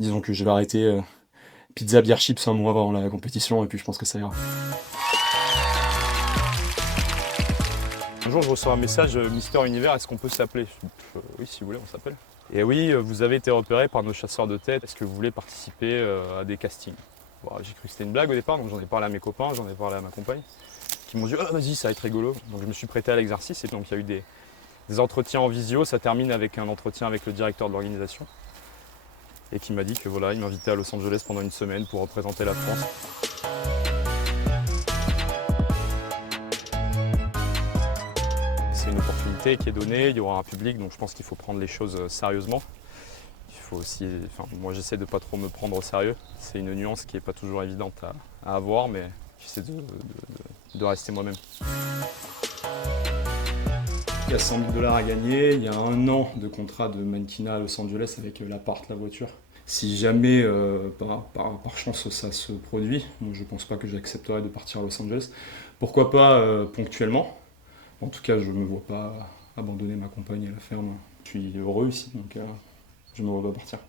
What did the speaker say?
Disons que je vais arrêter pizza, bière, chips un mois avant la compétition et puis je pense que ça ira. Un jour, je reçois un message Mister Univers, est-ce qu'on peut s'appeler? Oui, si vous voulez, on s'appelle. Et oui, vous avez été repéré par nos chasseurs de tête, est-ce que vous voulez participer à des castings? Bon, j'ai cru que c'était une blague au départ, donc j'en ai parlé à mes copains, j'en ai parlé à ma compagne, qui m'ont dit ah, vas-y, ça va être rigolo. Donc je me suis prêté à l'exercice et donc il y a eu des entretiens en visio, ça termine avec un entretien avec le directeur de l'organisation et qui m'a dit que voilà, il m'invitait à Los Angeles pendant une semaine pour représenter la France. C'est une opportunité qui est donnée, il y aura un public, donc je pense qu'il faut prendre les choses sérieusement. Il faut aussi, moi j'essaie de ne pas trop me prendre au sérieux. C'est une nuance qui n'est pas toujours évidente à avoir, mais j'essaie de rester moi-même. Il y a 100 000 $ à gagner, il y a 1 an de contrat de mannequinat à Los Angeles avec l'appart, la voiture. Si jamais par chance ça se produit, moi je pense pas que j'accepterai de partir à Los Angeles. Pourquoi pas ponctuellement. En tout cas, je me vois pas abandonner ma compagne et la ferme. Je suis heureux ici, donc je me vois pas partir.